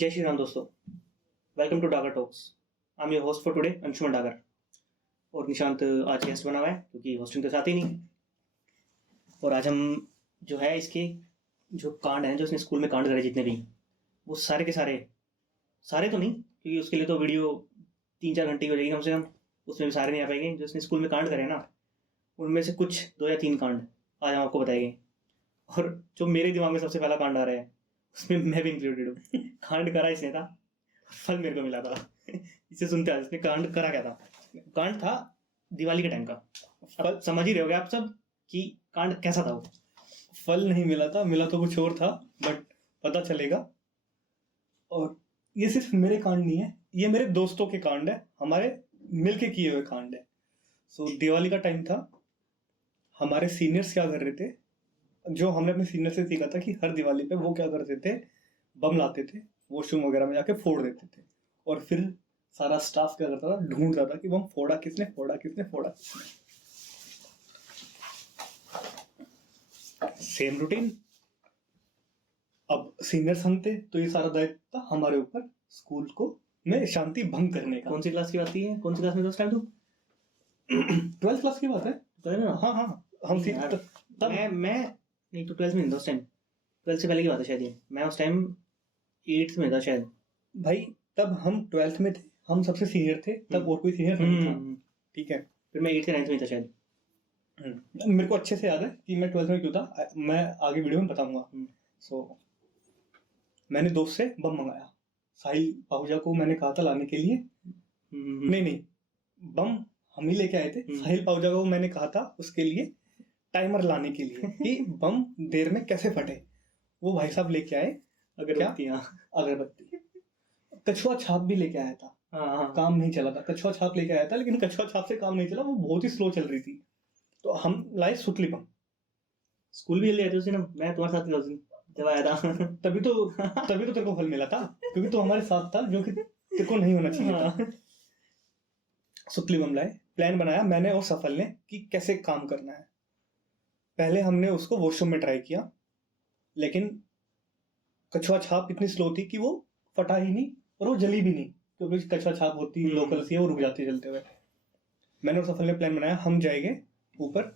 जय श्री राम दोस्तों, welcome to Dagar talks. I am your host for today, Anshuman Dagar. और निशांत आज गेस्ट बना हुआ है क्योंकि होस्टिंग तो साथ ही नहीं। और आज हम जो है इसके जो कांड हैं, जो इसने स्कूल में कांड करे जितने भी, वो सारे के सारे तो नहीं, क्योंकि उसके लिए तो वीडियो 3-4 घंटे की हो जाएगी कम से कम, उसमें भी सारे नहीं आ पाएंगे। जो इसने स्कूल में कांड करे ना, उनमें से कुछ 2 या 3 कांड आज हम आपको बताएंगे। और जो मेरे दिमाग में सबसे पहला कांड आ रहा है, उसमें मैं भी इंक्लूडेड हूँ। कांड करा इसने था, फल मेरे को मिला था। इसे सुनते हैं, इसने कांड करा क्या था। कांड था दिवाली के टाइम का। अब समझ ही रहे होगे आप सब कि कांड कैसा था वो। फल नहीं मिला था, मिला तो कुछ और था, बट पता चलेगा। और ये सिर्फ मेरे कांड नहीं है, ये मेरे दोस्तों के कांड है, हमारे मिलके किए हुए कांड है। सो दिवाली का टाइम था, हमारे सीनियर्स क्या कर रहे थे, जो हमने अपने सीनियर से सीखा था कि हर दिवाली पे वो क्या करते थे, बम लाते थे, वॉशरूम वगैरह में जाके फोड़ देते थे। और फिर सारा स्टाफ क्या करता था, ढूंढता था कि बम फोड़ा किसने। Same routine. अब सीनियर्स हम थे तो ये सारा दायित्व था हमारे ऊपर, स्कूल को में शांति भंग करने का। कौन सी क्लास की बात है? कौन सी क्लास में था उस टाइम तू? 12th क्लास की बात है। हाँ, हम तब मैं नहीं तो 12th में नहीं था उस टाइम। 12th से पहले की बात है शायद ये। मैं उस टाइम 8th में था शायद। भाई तब हम 12th में थे, हम सबसे सीनियर थे तब, और कोई सीनियर नहीं था। ठीक है, फिर मैं 8th या 9th में था शायद। मेरे को अच्छे से याद है कि मैं 12th में क्यों था, मैं आगे वीडियो में बताऊंगा। सो मैंने दोस्त से बम मंगाया, साहिल पाहुजा को मैंने कहा था लाने के लिए। नहीं, बम हम ही लेके आए थे। साहिल पाहुजा को मैंने कहा था उसके लिए टाइमर लाने के लिए कि बम देर में कैसे फटे। वो भाई साहब लेके आए अगरबत्ती, कछुआ छाप भी लेके आया था। काम नहीं चला था, कछुआ छाप लेके आया था, लेकिन कछुआ छाप से काम नहीं चला, वो बहुत ही स्लो चल रही थी। तो हम लाए सुतली बम। स्कूल भी ले आए थे उसी ना, मैं तुम्हारे साथ उस दिन जब आया था। तभी तो तेरे को फल मिला था, क्योंकि तो हमारे साथ था, जो कि तेरे को नहीं होना चाहिए था। सुतली बम लाए, प्लान बनाया मैंने और सफल ने कि कैसे काम करना है। पहले हमने उसको वॉशरूम में ट्राई किया, लेकिन कछुआ छाप इतनी स्लो थी कि वो फटा ही नहीं और वो जली भी नहीं, क्योंकि कछुआ छाप होती लोकल सी है, वो रुक जाती है जलते हुए। मैंने और सफल ने प्लान बनाया, हम जाएंगे ऊपर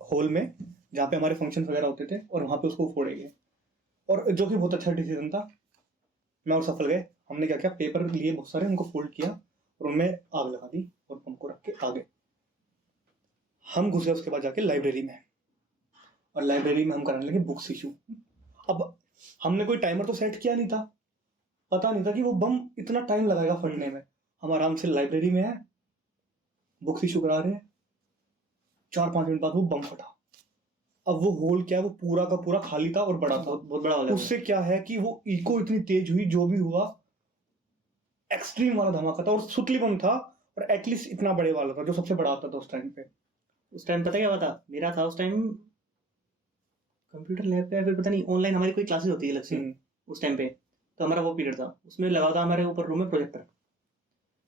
हॉल में जहाँ पे हमारे फंक्शन वगैरह होते थे, और वहां पे उसको फोड़ेंगे। और जो कि बहुत अच्छा डिसीजन था। मैं और सफल गए, हमने क्या किया, पेपर लिए बहुत सारे, उनको फोल्ड किया और उनमें आग लगा दी और बम को रख के आगे हम घुस गए। उसके बाद जाके लाइब्रेरी में, और लाइब्रेरी में हम कराने लगे बुक्स इशू। अब हमने कोई टाइमर तो सेट किया नहीं था, पता नहीं था कि वो बम इतना टाइम लगाएगा फटने में। हम आराम से लाइब्रेरी में है, बुक्स इशू करा रहे हैं, 4-5 मिनट बाद वो बम फटा। अब वो होल क्या है, वो पूरा का पूरा खाली था और बड़ा था, बहुत बड़ा होगा। उससे क्या है कि वो इको इतनी तेज हुई, जो भी हुआ एक्सट्रीम वाला धमाका था। और सुतली बम था, और एटलीस्ट इतना बड़े वाला था, जो सबसे बड़ा आता था उस टाइम पे। उस टाइम पता क्या हुआ था, मेरा था उस टाइम कंप्यूटर लैब पे, फिर पता नहीं ऑनलाइन हमारी कोई क्लासेस होती है अलग से उस टाइम पे। तो हमारा वो पीरियड था, उसमें लगा था हमारे ऊपर रूम में प्रोजेक्टर।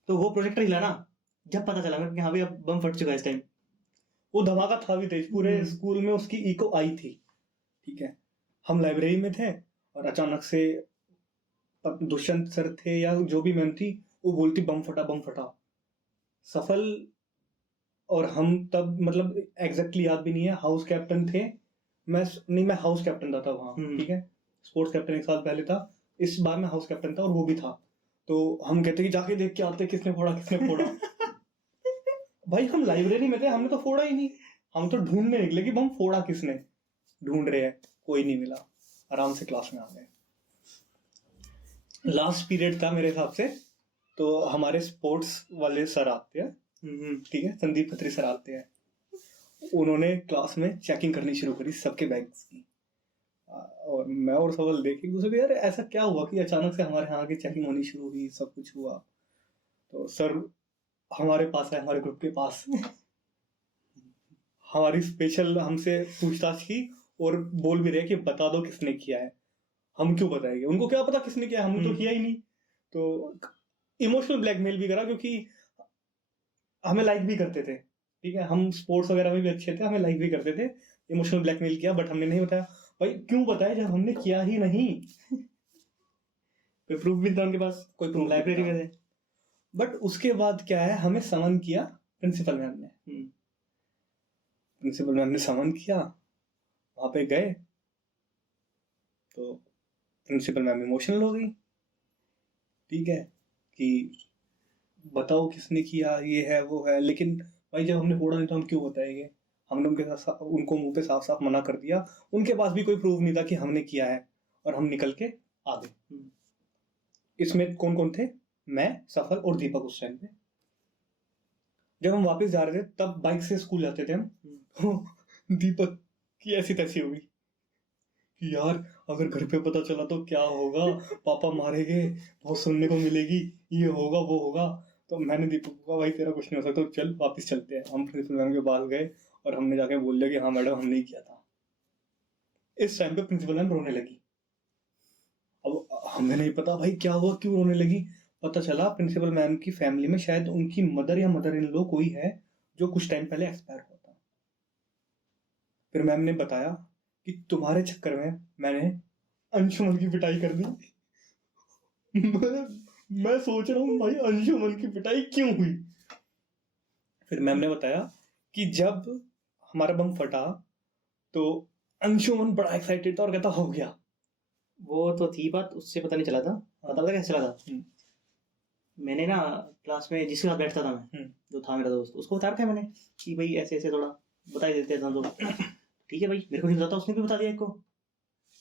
तो वो प्रोजेक्टर हिला ना, जब पता चला मेरे कि हाँ भाई अब बम फट चुका है इस टाइम। वो धमाका था भी तेज, पूरे स्कूल में उसकी इको आई थी। ठीक है, हम लाइब्रेरी में थे और अचानक से दुष्यंत सर थे या जो भी मैम थी, वो बोलती बम फटा। सफल और हम तब, मतलब एग्जैक्टली याद भी नहीं है, हाउस कैप्टन थे। मैं हाउस कैप्टन था वहां। ठीक है, स्पोर्ट्स कैप्टन 1 साल पहले था, इस बार मैं हाउस कैप्टन था और वो भी था। तो हम कहते कि जाके देख के आते किसने फोड़ा। भाई हम लाइब्रेरी में थे, हमने तो फोड़ा ही नहीं, हम तो ढूंढने निकले कि बम फोड़ा किसने। ढूंढ रहे हैं, कोई नहीं मिला, आराम से क्लास में आ गए। लास्ट पीरियड था मेरे हिसाब से, तो हमारे स्पोर्ट्स वाले सर आते हैं, ठीक है, संदीप खत्री सर आते हैं। उन्होंने क्लास में चेकिंग करनी शुरू करी सबके बैग्स की। और मैं और सवाल देखे दूसरे को, यार ऐसा क्या हुआ कि अचानक से हमारे यहाँ की चेकिंग होनी शुरू हुई, सब कुछ हुआ। तो सर हमारे पास है, हमारे ग्रुप के पास हमारी स्पेशल हमसे पूछताछ की, और बोल भी रहे कि बता दो किसने किया है। हम क्यों बताएंगे, उनको क्या पता किसने किया, हमने तो किया ही नहीं। तो इमोशनल ब्लैकमेल भी करा, क्योंकि हमें लाइक भी करते थे। ठीक है, हम स्पोर्ट्स वगैरह में भी अच्छे थे, हमें लाइक भी करते थे। इमोशनल ब्लैकमेल किया, बट हमने नहीं बताया। भाई क्यों बताया जब हमने किया ही नहीं। कोई प्रूफ भी था उनके पास, कोई proof लाइब्रेरी नहीं में था। थे। बट उसके बाद क्या है, हमें समन किया प्रिंसिपल मैम ने। हम्म, प्रिंसिपल मैम ने समन किया, वहां पे गए तो प्रिंसिपल मैम इमोशनल हो गई। ठीक है कि बताओ किसने किया, ये है वो है, लेकिन भाई जब हमने फोड़ा नहीं तो हम क्यों बताएंगे। हमने उनको मुंह पे साफ साफ मना कर दिया। उनके पास भी कोई प्रूफ नहीं था कि हमने किया है, और हम निकल के आ गए। हम्म, इसमें कौन कौन थे? मैं, सफल और दीपक उस टाइम पे। जब हम वापस जा रहे थे तब बाइक से स्कूल जाते थे हम, तो दीपक की ऐसी तैसी हुई कि यार अगर घर पे पता चला तो क्या होगा, पापा मारेंगे, बहुत सुनने को मिलेगी, ये होगा वो होगा। तो मैंने दीपक को कहा भाई तेरा कुछ नहीं हो सकता, तो चल वापस चलते हैं। हम प्रिंसिपल मैम के पास गए और हमने जाके बोल दिया कि हाँ मैडम हमने ही किया था। इस टाइम पे प्रिंसिपल मैम रोने लगी। अब हमें नहीं पता भाई क्या हुआ, क्यों रोने लगी। पता चला प्रिंसिपल मैम की फैमिली में शायद उनकी मदर या मदर इन लॉ कोई है जो कुछ टाइम पहले एक्सपायर हुआ था। फिर मैम ने बताया कि तुम्हारे चक्कर में मैंने अंशुमन की पिटाई कर दी। मैं सोच रहा हूँ भाई अंशुमन की पिटाई क्यों हुई। फिर मैम ने बताया कि जब हमारा बम फटा तो अंशुमन बड़ा एक्साइटेड था और कहता हो गया। वो तो थी बात, उससे पता नहीं चला था। पता लगा कैसे चला था? मैंने ना क्लास में जिसके साथ बैठता था मैं, जो था मेरा दोस्त, उसको बता रखा है मैंने कि भाई ऐसे ऐसे थोड़ा बता ही देते हैं तो ठीक है भाई, मेरे को नहीं बताता, उसने भी बता दिया एक को।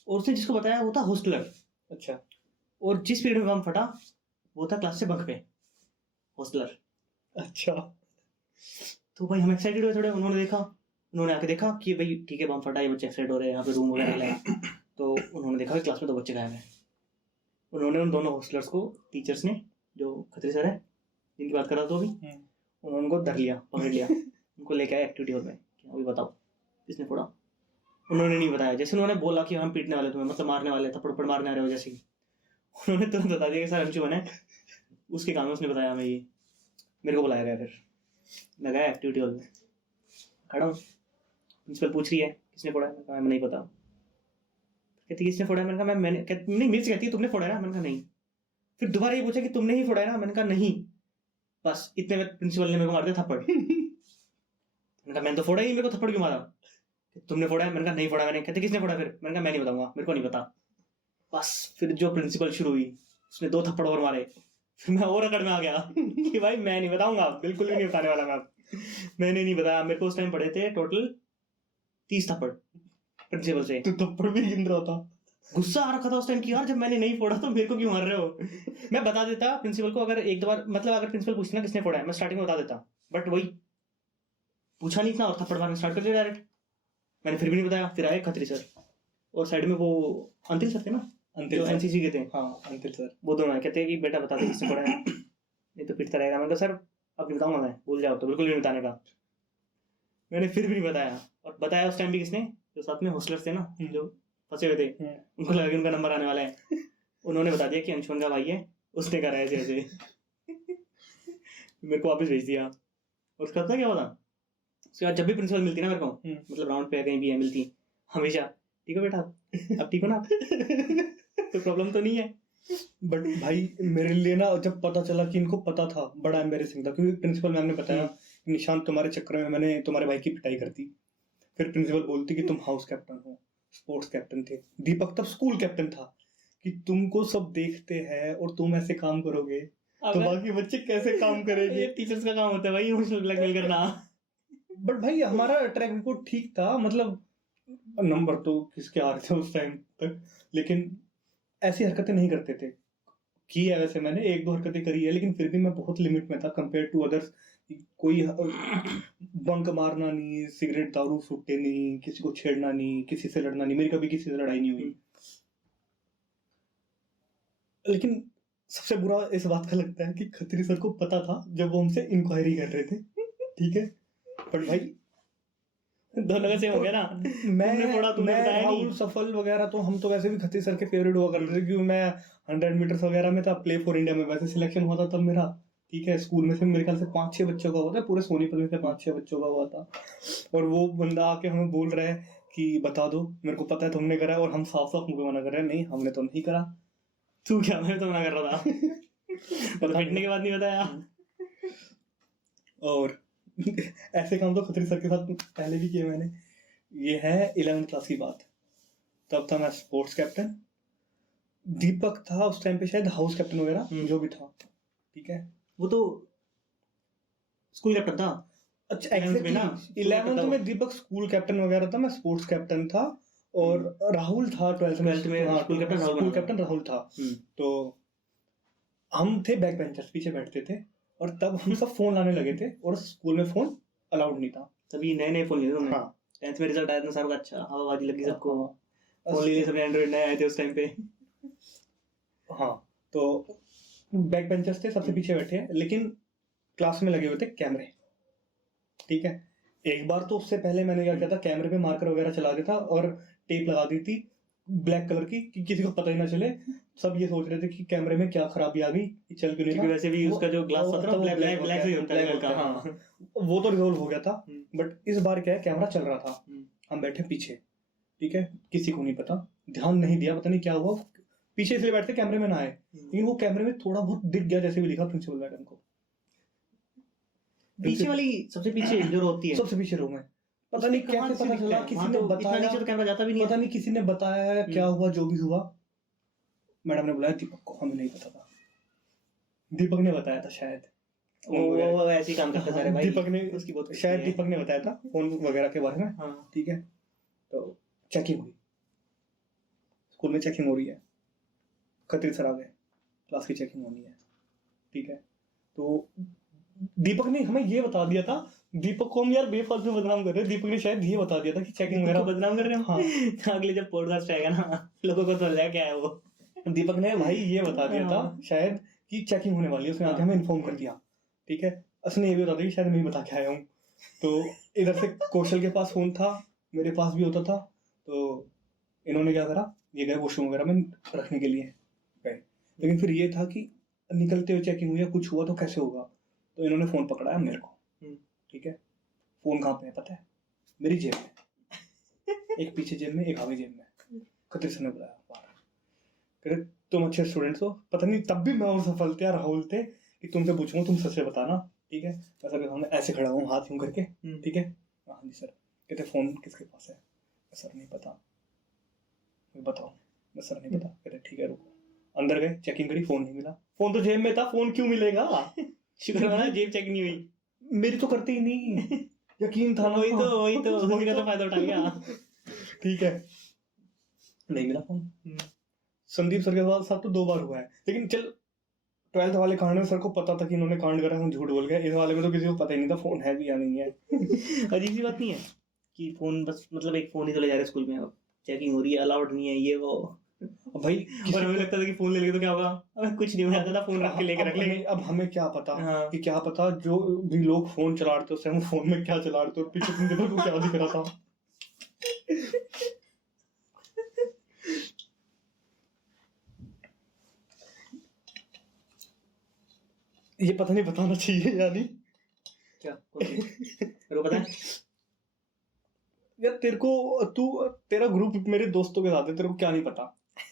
और उसने जिसको बताया वो था हॉस्टलर। अच्छा। और जिस पीरियड में बम फटा वो था क्लास से बंक पे हॉस्टलर। अच्छा। तो भाई हम एक्साइटेड हुए थोड़े, उन्होंने आके देखा कि भाई ठीक है बम फटा, ये बच्चे एक्साइटेड हो रहे हैं, यहाँ पे रूम वगैरह है। तो उन्होंने देखा कि क्लास में 2 बच्चे गायब हैं। उन्होंने उन दोनों हॉस्टलर्स को, टीचर्स ने, जो खत्री सर है जिनकी बात कर रहा था अभी, उन्होंने उनको धर लिया, पकड़ लिया, उनको लेके आए एक्टिविटी हॉल में कि अभी बताओ किसने फोड़ा। उन्होंने नहीं बताया। जैसे उन्होंने बोला कि हम पीटने वाले तुम्हें, मतलब मारने वाले, थप्पड़ मारने आ रहे हो, जैसे ही उन्होंने तुरंत बता दिया कि सर अंशुमन है, उसके काम में उसने बताया हमें ये। मेरे को बुलाया गया, फिर मैं गया एक्टिविटी हॉल में, खड़ा हूँ, प्रिंसिपल पूछ रही है किसने फोड़ा है, मैंने कहा नहीं पता। कहती किसने फोड़ा है, मैंने कहा मैंने, नहीं मेरे से कहती है तुमने फोड़ा है ना, मैंने कहा नहीं। फिर दोबारा ये पूछा कि तुमने ही फोड़ा है ना, मैंने कहा नहीं। बस इतने में प्रिंसिपल ने मेरे को मार दिया थप्पड़। मैंने कहा मैंने तो फोड़ा ही, मेरे को थप्पड़ क्यों मारा? तुमने फोड़ा है, मैंने कहा नहीं फोड़ा मैंने। कहते किसने फोड़ा? फिर मैंने कहा मैं नहीं बताऊंगा, मेरे को नहीं पता। बस फिर जो प्रिंसिपल शुरू हुई, उसने 2 थप्पड़ और मारे। फिर मैं और अकड़ में आ गया कि भाई मैं नहीं बताऊंगा, बिल्कुल भी नहीं बताने वाला मैं। मैंने नहीं बताया। मेरे को उस टाइम पड़े थे टोटल 30 थप्पड़ प्रिंसिपल से। तो थप्पड़ भी गिन रहा था। गुस्सा आ रखा था उस टाइम कि यार जब मैंने नहीं फोड़ा तो मेरे को क्यों मार रहे हो। मैं बता देता प्रिंसिपल को, अगर एक दो बार, मतलब अगर प्रिंसिपल पूछती ना किसने फोड़ा है, मैं स्टार्टिंग में बता देता, बट वही पूछा नहीं था और थप्पड़ मारना स्टार्ट कर दिया डायरेक्ट। मैंने फिर भी नहीं बताया। फिर आए खत्री सर और साइड में वो अंतिल सर थे ना, जो एनसीसी के थे। हाँ अंतिल सर। वो दोनों कहते हैं कि बेटा बता दे किसने फोड़ा है, नहीं तो पिटता रहेगा। मैंने कहा सर अब नहीं बताऊंगा मैं, भूल जाओ, तो बिल्कुल नहीं बताने का। मैंने फिर भी नहीं बताया। और बताया उस टाइम भी किसने, जो साथ में हॉस्टलर्स थे ना, जो फंसे हुए थे, उनको लगा कि उनका नंबर आने वाला है। उन्होंने बता दिया कि अंशुमन का भाई है, उसने करा ऐसे ऐसे। मेरे को वापस भेज दिया। और उसका पता क्या हुआ था? उसके बाद जब भी प्रिंसिपल मिलती ना मेरे को, मतलब राउंड पे कहीं भी है मिलती, हमेशा ठीक हो बेटा, अब ठीक हो ना, तो प्रॉब्लम तो नहीं है। बट भाई मेरे लिए ना जब पता चला कि इनको पता था, बड़ा एम्बेरसिंग था, क्योंकि प्रिंसिपल मैम ने बताया निशांत तुम्हारे चक्कर में मैंने तुम्हारे भाई की पिटाई कर दी। फिर प्रिंसिपल बोलती कि तुम हाउस कैप्टन हो, स्पोर्ट्स कैप्टन थे, दीपक तब स्कूल कैप्टन था, कि तुमको सब देखते हैं और तुम ऐसे काम करोगे तो बाकी बच्चे कैसे काम करेंगे। ये टीचर्स का काम होता है भाई, इमोशनल ब्लैकमेल करना। बट भाई हमारा ट्रैक रिकॉर्ड ठीक था, मतलब नंबर तो किसके आ रहे थे उस टाइम तक, लेकिन ऐसी हरकतें नहीं करते थे। की है वैसे मैंने 1-2 हरकतें करी है, लेकिन फिर भी मैं बहुत लिमिट में था कंपेयर टू अदर्स। कोई बंक मारना नहीं, सिगरेट दारू सुट्टे नहीं, किसी को छेड़ना नहीं, किसी से लड़ना नहीं। मेरी कभी किसी से लड़ाई नहीं हुई। लेकिन सबसे बुरा इस बात का लगता है कि खत्री सर को पता था जब वो हमसे इंक्वायरी कर रहे थे, ठीक है। बट भाई दोनों का सेम हो गया ना, मैं राहुल सफल वगैरह तो हम तो वैसे भी खत्री सर के फेवरेट हुआ करते थे, क्योंकि मैं 100 मीटर्स वगैरह में था, प्ले फॉर इंडिया में वैसे सिलेक्शन हुआ था तब मेरा, ठीक है। स्कूल में से मेरे ख्याल से 5-6 बच्चों का हुआ था, पूरे सोनीपत में से 5-6 बच्चों का हुआ था। और वो बंदा आके हमें बोल रहा है कि बता दो, मेरे को पता है तुमने करा है, और हम साफ साफ मुंह पे मना कर रहे हैं नहीं हमने तो नहीं करा। तू क्या, मैं तो मना कर रहा था। तो पिटने के बाद नहीं बताया। और ऐसे काम तो खत्री सर के साथ पहले भी किए मैंने। ये है 11th क्लास की बात। तब था मैं स्पोर्ट्स कैप्टन, दीपक था उस टाइम पे शायद हाउस कैप्टन वगैरह जो भी था, ठीक है। वो तो स्कूल कैप्टन था। अच्छा 11th में ना, एग्जैक्टली 11th में दीपक स्कूल कैप्टन वगैरह था, मैं स्पोर्ट्स कैप्टन था, और राहुल था 12th में। 12th में हाँ, स्कूल कैप्टन राहुल स्कूल बना था। कैप्टन राहुल था। तो हम थे बैक बेंचर्स, पीछे बैठते थे, और तब हम सब फोन लाने लगे थे, और स्कूल में फोन अलाउड नहीं था। तभी नए नए फोन लिए थे तुमने। हाँ 10th में रिजल्ट आया था सारों का, अच्छा हवाबाजी लगी सबको। हाँ। फोन ले लिए सबने, एंड्रॉइड नए आए थे उस टाइम पे। हाँ तो बैक बेंचर्स थे, सबसे पीछे बैठे हैं, लेकिन क्लास में लगे हुए थे कैमरे, ठीक है। एक बार तो उससे पहले मैंने क्या किया था, कैमरे पे मार्कर वगैरह चला दिया था और टेप लगा दी थी ब्लैक कलर की, कि किसी को पता ही ना चले। सब ये सोच रहे थे कि कैमरे में क्या खराबी आ गई, कि चल क्यों नहीं क्योंकि रहा। वैसे भी उसका जो ग्लास होता है ना, ब्लैक से ही होता है black का। होता है, हाँ हाँ। वो तो रिजोल्व हो गया था, बट इस बार क्या है, कैमरा चल रहा था, हम बैठे पीछे, ठीक है, किसी को नहीं पता, ध्यान नहीं दिया, पता नहीं क्या हुआ, पीछे इसलिए बैठते कैमरे में ना आए, लेकिन वो कैमरे में थोड़ा बहुत दिख गया, जैसे भी दिखा प्रिंसिपल मैडम को। पीछे वाली सबसे पीछे जो होती है, सबसे पीछे रो में, पता नहीं कैसे पता चला, किसी ने इतना नीचे तो कैमरा जाता भी नहीं पता नहीं किसी ने बताया है, क्या हुआ, जो भी हुआ। मैडम ने बुलाया दीपक को, हमें नहीं पता था, दीपक ने बताया था शायद। वो ऐसे ही काम करता सारे भाई। दीपक ने, उसकी बहुत शायद दीपक ने बताया था फोन वगैरह के बारे में। हाँ। ठीक है, तो चेकिंग हुई, स्कूल में चेकिंग हो रही है, खत्री सर आ गए, क्लास की चेकिंग होनी है, ठीक है। तो दीपक ने हमें ये बता दिया था, दीपक को हम यार बेफालतू बदनाम कर रहे हैं, दीपक ने शायद ये बता दिया था कि चेकिंग वगैरह बदनाम कर रहे हो। हाँ अगले जब पॉडकास्ट आएगा ना, लोगों को तो लगा क्या है वो। दीपक ने भाई ये बता दिया था शायद कि चेकिंग होने वाली है, उसने आके हमें इन्फॉर्म कर दिया, ठीक है। उसने ये भी बता दिया कि शायद मैं ही बता के आया हूँ। तो इधर से कौशल के पास फोन था, मेरे पास भी होता था, तो इन्होंने क्या करा, ये गए वॉशरूम वगैरह में रखने के लिए गए, लेकिन फिर ये था कि निकलते हुए चेकिंग हुई या कुछ हुआ तो कैसे होगा, तो इन्होंने फोन पकड़ाया मेरे को, ठीक है। फोन कहाँ पे है पता है, मेरी जेब में, एक पीछे जेब में, एक आगे जेब में। खत्री सर ने बुलाया बाहर, कह रहे तुम अच्छे स्टूडेंट्स हो, पता नहीं तब भी मैं और सफल थे, राहुल थे, कि तुमसे पूछूंगा, तुम सच से बताना, ठीक है। सर के सामने ऐसे खड़ा हूँ हाथ यूं करके, ठीक है, हाँ जी सर। कहते फोन किसके पास है, सर नहीं पता, बताओ, मैं सर नहीं पता। कहते ठीक है रुको, अंदर गए, चेकिंग करी, फोन नहीं मिला, फोन तो जेब में था, फोन क्यों मिलेगा, शुक्र है जेब चेक नहीं हुई, मेरी तो करते ही नहीं, यकीन था ना, वही तो उसी का तो फायदा उठा लिया। ठीक है, नहीं मिला फोन। संदीप सर के साथ तो 2 बार हुआ है, लेकिन चल 12th वाले कांड में सर को पता था कि इन्होंने कांड करा, हम झूठ बोल गए, इस वाले में तो किसी को पता ही नहीं था फोन है भी या नहीं है। अजीब सी बात नहीं है कि फोन बस, मतलब एक फोन ही तो ले जा रहे स्कूल में, अब चेकिंग हो रही है, अलाउड नहीं है ये वो भाई। और हमें लगता था कि फोन ले लेंगे तो क्या होगा, अब कुछ नहीं होता था, फोन रख के लेके रख लेंगे। अब हमें क्या पता, हाँ। कि क्या पता जो भी लोग फोन चला रहे थे उस टाइम फोन में क्या चला रहे थे, और पीछे प्रिंसिपल को क्या दिख रहा था। ये पता नहीं बताना चाहिए या नहीं, क्या तेरे को पता है? यार तेरे को, तू, तेरा ग्रुप मेरे दोस्तों के साथ है, तेरे को क्या नहीं पता,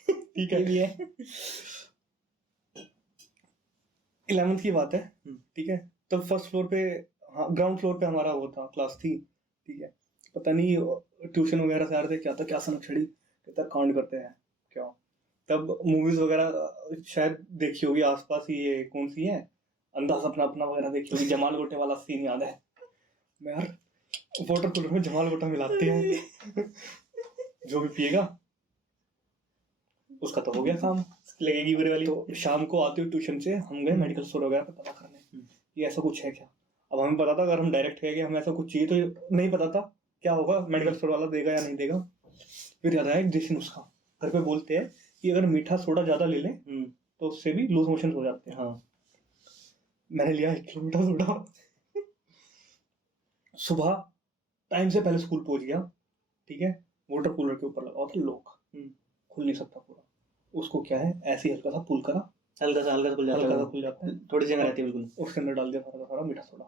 ठीक है। ये भी है। 11th की बात है, ठीक है। तब फर्स्ट फ्लोर पे, हाँ ग्राउंड फ्लोर पे हमारा वो था, क्लास थी, ठीक है। पता नहीं ट्यूशन वगैरह से आ रहे थे, क्या था, क्या सनक छड़ी, कहता कांड करते हैं क्या। तब मूवीज वगैरह शायद देखी होगी आसपास, ये कौन सी है, अंदाज अपना अपना वगैरह देखी होगी, जमाल गोटे वाला सीन याद है। मैं यार वाटर कूलर में जमाल गोटा मिलाते हैं, जो भी पिएगा उसका तो हो गया काम, लगेगी बुरे वाली। तो शाम को आते हुए ट्यूशन से हम गए मेडिकल स्टोर वगैरह पे पता करने कि ऐसा कुछ है क्या। अब हमें पता था अगर हम डायरेक्ट गए कि हमें ऐसा कुछ चाहिए, तो नहीं पता था क्या होगा, मेडिकल स्टोर वाला देगा या नहीं देगा। फिर याद आया एक देसी नुस्खा, घर पे बोलते हैं कि अगर मीठा सोडा ज्यादा ले लें तो उससे भी लूज मोशन हो जाते हैं। हाँ। मैंने लिया 1 किलो मीठा सोडा, सुबह टाइम से पहले स्कूल पहुंच गया, ठीक है। वाटर कूलर के ऊपर लगा था लॉक, खुल नहीं सकता पूरा, उसको क्या है ऐसे ही हल्का सा पुल करा, हल्का सा खुल जाता हल्का है, सा खुल जाता है, थोड़ी जगह रहती है बिल्कुल, उसके अंदर डाल दिया सारा का सारा मीठा सोडा।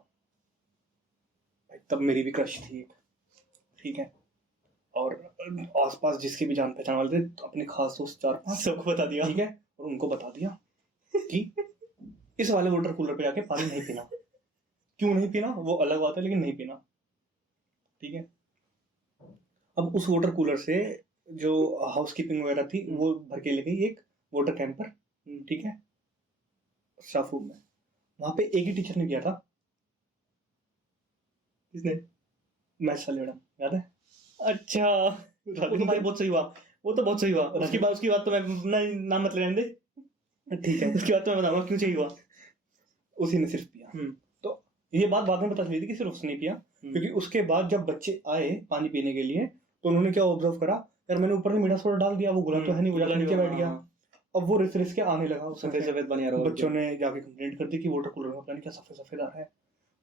भाई तब मेरी भी क्रश थी एक, ठीक है। और आसपास जिसके भी जान पहचान वाले थे, अपने खास दोस्त 4-5 सबको बता दिया, ठीक है, और उनको बता दिया कि इस वाले वाटर कूलर पे जाके पानी नहीं पीना। क्यों नहीं पीना वो अलग बात है, लेकिन नहीं पीना, ठीक है। अब उस वाटर कूलर से जो हाउसकीपिंग वगैरह थी वो भर के ले गई एक वाटर कैंपर, ठीक है, स्टाफ रूम में। वहां पे एक ही टीचर ने किया था। किसने? मैथ्स वाले मैडम, याद है? अच्छा, वो तो भाई बहुत सही हुआ, वो तो बहुत सही हुआ। उसकी बात तो मैं नाम मत लेने दे, ठीक है। उसकी बात तो मैं बताऊंगा क्यों सही हुआ। उसी ने सिर्फ पिया। तो ये बात बाद में पता चली थी कि सिर्फ उसने पिया, क्योंकि उसके बाद जब बच्चे आए पानी पीने के लिए तो उन्होंने क्या ऑब्जर्व करा, यार मैंने ऊपर से मीठा सोडा डाल दिया, वो घुला तो है नहीं, वो जाके नीचे बैठ गया। अब वो रिस रिस के आने लगा, सफेद सफेद पानी आ रहा है। बच्चों ने जाके कंप्लेंट कर दी कि वाटर कूलर में पता नहीं क्या सफेद सफेद आ रहा है।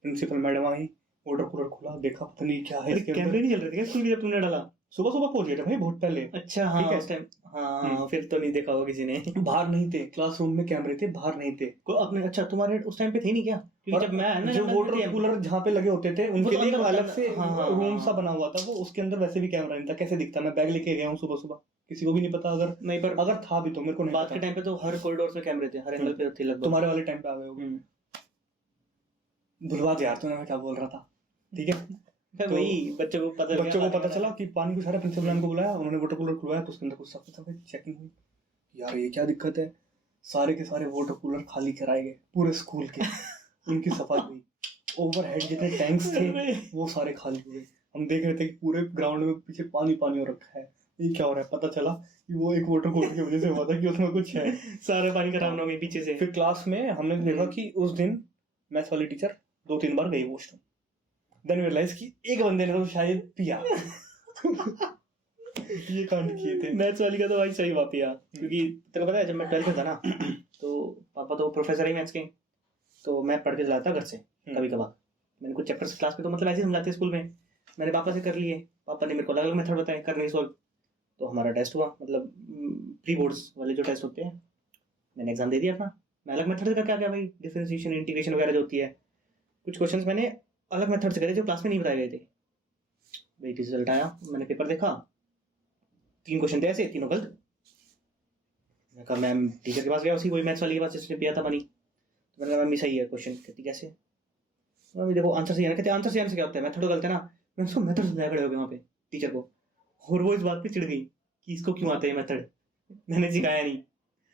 प्रिंसिपल मैडम आई, वाटर कूलर खुला, देखा पता नहीं क्या है इसके अंदर। कैमरे नहीं चल रहे थे स्कूल में जब तुमने डाला? सुबह सुबह पहुंच गए थे भाई, बहुत पहले। अच्छा हाँ, उस टाइम हाँ, फिर तो नहीं देखा होगा किसी ने। बाहर नहीं थे, क्लासरूम में कैमरे थे, बाहर नहीं थे। अपने अच्छा तुम्हारे उस टाइम पे थे नहीं क्या? क्योंकि जब मैं ना जो वाटर कूलर जहाँ पे लगे होते थे उनके लिए अलग से रूम सा बना हुआ था, वो उसके अंदर वैसे भी कैमरा नहीं था। कैसे दिखता? मैं बैग लेके गया हूँ सुबह सुबह, किसी को भी नहीं पता। अगर नहीं, पर अगर था भी तो मेरे को नहीं बात के टाइम पे तो हर कॉरिडोर में कैमरे थे, हर एंगल पे थे लगभग। तुम्हारे वाले टाइम पे आ गए होंगे। भुलवा दिया तूने मैं क्या बोल रहा था, ठीक है। तो वही बच्चों को पता चला कि पानी को सारे प्रिंसिपल मैम को बुलाया, उन्होंने वाटर कूलर खुलवाया तो उसके अंदर कुछ सफेद सफेद चेकिंग हुई। यार ये क्या दिक्कत है? सारे के सारे वाटर कूलर खाली कराए गए पूरे स्कूल के, उनकी सफाई हुई। ओवरहेड जितने टैंक्स थे वो सारे खाली हुए। हम देख रहे थे कि पूरे ग्राउंड में पीछे पानी पानी हो रखा है, ये क्या हो रहा है। पता चला कि वो एक वाटर कूलर की वजह से हुआ था कि उसमें कुछ है, सारे पानी खराब हो गए पीछे से। फिर क्लास में हमने देखा कि उस दिन मैथ्स वाली टीचर 2-3 बार गई वॉशरूम, देन रियलाइज कि एक बंदे ने तो शायद पिया। ये कांड किए थे। मैथ्स वाली का तो भाई सही हुआ पिया, क्योंकि तेरे को पता है जब मैं 12th में था ना तो पापा तो प्रोफेसर ही मैथ्स के, तो मैं पढ़ के चलाता घर से कभी कभार। मैंने कुछ चैप्टर्स क्लास में तो मतलब ऐसे समझाते स्कूल में, मैंने पापा से कर लिए, पापा ने मेरे को अलग अलग मेथड बताए करने की सॉल्व। तो हमारा टेस्ट हुआ, मतलब प्री बोर्ड्स वाले जो टेस्ट होते हैं, मैंने एग्जाम दे दिया अपना। मैं अलग मेथड से करके आ गया भाई, डिफरेंशिएशन इंटीग्रेशन वगैरह जो होती है। कुछ क्वेश्चंस मैंने अलग मेथड से करे जो क्लास में नहीं बताए गए थे। भाई रिजल्ट आया, मैंने पेपर देखा, 3 क्वेश्चन थे ऐसे, तीनों गलत। मैं कहा मैम, टीचर के पास गया, उसी वही मैथ्स वाली के पास जिसने पिया था पानी। तो मैंने कहा मैम सही है क्वेश्चन। कहती कैसे? मैम देखो आंसर सही है ना। कहते आंसर सही क्या होता है, मेथड तो गलत है ना। मैं उसको मेथड समझाया खड़े हो गए वहाँ पे टीचर को, और वो इस बात पे चिढ़ गई कि इसको क्यों आता है मेथड, मैंने सिखाया नहीं।